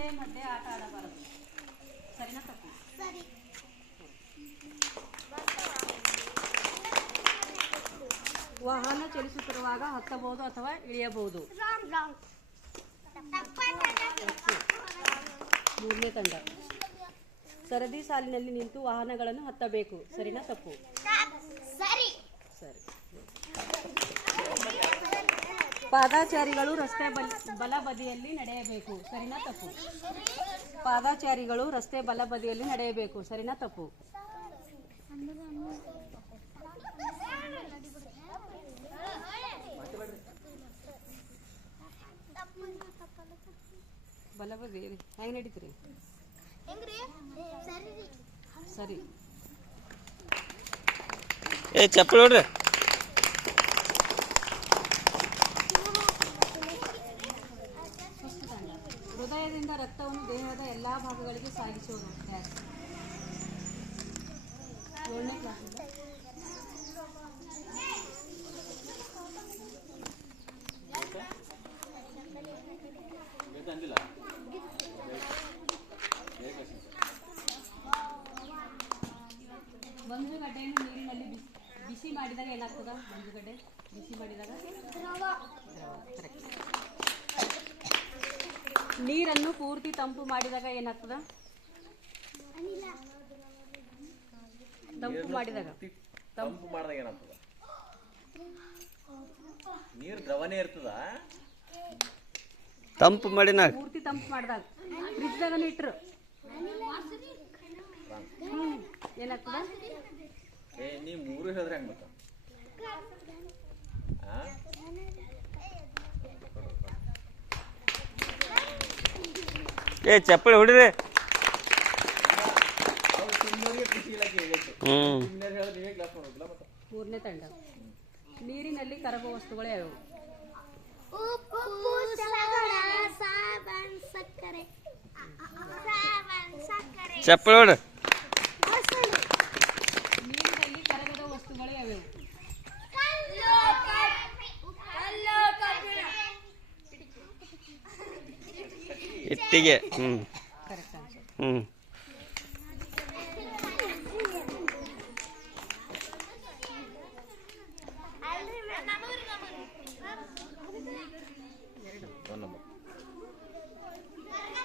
ರಸ್ತೆ ಮಧ್ಯೆ ಆಟ ಆಡಬಾರದು. ಸರಿನಾ ತಪ್ಪು? ಸರಿ. ವಾಹನ ಚಲಿಸುತ್ತಿರುವಾಗ ಹತ್ತಬಹುದು ಅಥವಾ ಇಳಿಯಬಹುದು. ಮೂರನೇ ತಂಡ. ಸರದಿ ಸಾಲಿನಲ್ಲಿ ನಿಂತು ವಾಹನಗಳನ್ನು ಹತ್ತಬೇಕು. ಸರಿನಾ ತಪ್ಪು? ಸರಿ. ಸರಿ. ಪಾದಾಚಾರಿಗಳು ರಸ್ತೆ ಬಲ ಬದಿಯಲ್ಲಿ ನಡೆಯಬೇಕು. ಸರಿನಾ ತಪ್ಪು? ಪಾದಾಚಾರಿಗಳು ರಸ್ತೆ ಬಲ ಬದಿಯಲ್ಲಿ ನಡೆಯಬೇಕು. ಸರಿನಾ ತಪ್ಪು? ಬಲ ಬದಿ ಹೆಂಗೆ ನಡೀತೀರಿ? ಸರಿ. ಚಪ್ಪಲಿ ನೋಡ್ರಿ. ಹೃದಯದಿಂದ ರಕ್ತವನ್ನು ದೇಹದ ಎಲ್ಲಾ ಭಾಗಗಳಿಗೆ ಸಾಗಿಸುವುದು. 7ನೇ ಕ್ಲಾಸಿಂದ. ಮಂಜುಗಡ್ಡೆಯನ್ನು ನೀರಿನಲ್ಲಿ ಬಿಸಿ ಮಾಡಿದಾಗ ಏನಾಗ್ತದ? ಮಂಜುಗಡ್ಡೆ ಬಿಸಿ ಮಾಡಿದಾಗ ನೀರನ್ನು ಪೂರ್ತಿ ತಂಪು ಮಾಡಿದಾಗ ಏನಾಗ್ತದ? ತಂಪು ಮಾಡಿದಾಗ ಏನಾಗ್ತದ? ನೀರು ದ್ರವನೇ ಇರ್ತದ. ತಂಪು ಮಾಡಿನಾಗ ಪೂರ್ತಿ ತಂಪು ಮಾಡಿದಾಗ ಫ್ರಿಜ್ದಾಗ ಇಟ್ರು ಏನಾಗ್ತದ? ನೀ ಮೂರು ಹೇಳಿದ್ರೆ ಹೆಂಗ್ ಮತ್ತ? ಚಪ್ಪಲಿ ಹೊಡಿರಿ. ಮೂರನೇ ತಂಡ. ನೀರಿನಲ್ಲಿ ಕರಗುವ ವಸ್ತುಗಳು ಯಾವುವು? ಉಪ್ಪು, ಸಾಬನ್, ಸಕ್ಕರೆ. ಚಪ್ಪಲಿ ಹೊಡಿ. ನೀರಿನಲ್ಲಿ ಕರಗದ ವಸ್ತುಗಳು ಯಾವ್ಯಾವು? ಇಟ್ಟಿಗೆ. Correct answer.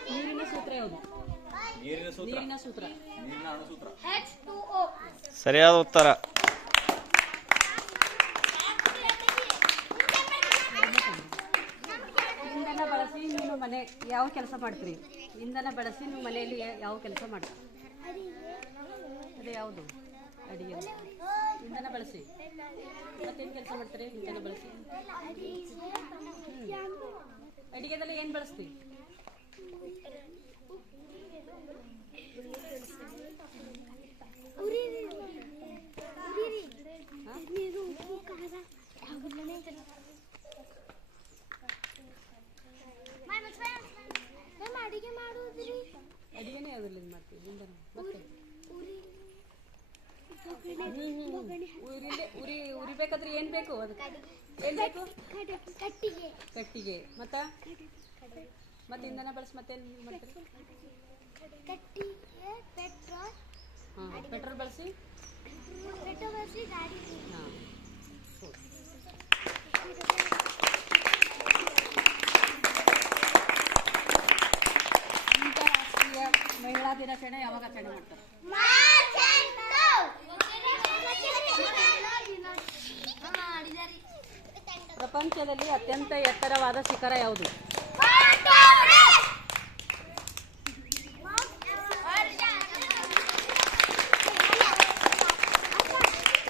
ನೀರಿನ ಸೂತ್ರ ಯಾವುದು? ನೀರಿನ ಸೂತ್ರ. ಸರಿಯಾದ ಉತ್ತರ. ಇಂಧನ ಬಳಸಿ ನೀವು ಮನೆ ಯಾವ ಕೆಲಸ ಮಾಡ್ತೀರಿ? ಇಂಧನ ಬಳಸಿ ನೀವು ಮನೆಯಲ್ಲಿ ಯಾವ ಕೆಲಸ ಮಾಡ್ತೀರಿ? ಅದೇ ಯಾವುದು? ಅಡಿಗೆ. ಇಂಧನ ಬಳಸಿ ಮತ್ತೇನು ಕೆಲಸ ಮಾಡ್ತೀರಿ? ಇಂಧನ ಬಳಸಿ ಅಡಿಗೆದಲ್ಲಿ ಏನು ಬಳಸ್ತೀವಿ? ಅಡಿಗೆನೇ ಯಾವ್ದ್ರಲ್ಲಿ ಮಾಡ್ತೀವಿ? ಇಂಧನ ಮತ್ತೆ ಉರಿಬೇಕಾದ್ರೆ ಏನ್ ಬೇಕು? ಅದಕ್ಕೆ ಏನ್ ಬೇಕು? ಕಟ್ಟಿಗೆ. ಮತ್ತೆ ಇಂಧನ ಬಳಸಿ ಮತ್ತೇನ್ ಮಾಡ್ತೀರಿ? ಪೆಟ್ರೋಲ್ ಬಳಸಿ ಅಂತಾರಾಷ್ಟ್ರೀಯ ಮಹಿಳಾ ದಿನಾಚರಣೆ ಯಾವಾಗ ಆಚರಣೆ ಮಾಡ್ತಾರೆ? ಪ್ರಪಂಚದಲ್ಲಿ ಅತ್ಯಂತ ಎತ್ತರವಾದ ಶಿಖರ ಯಾವುದು?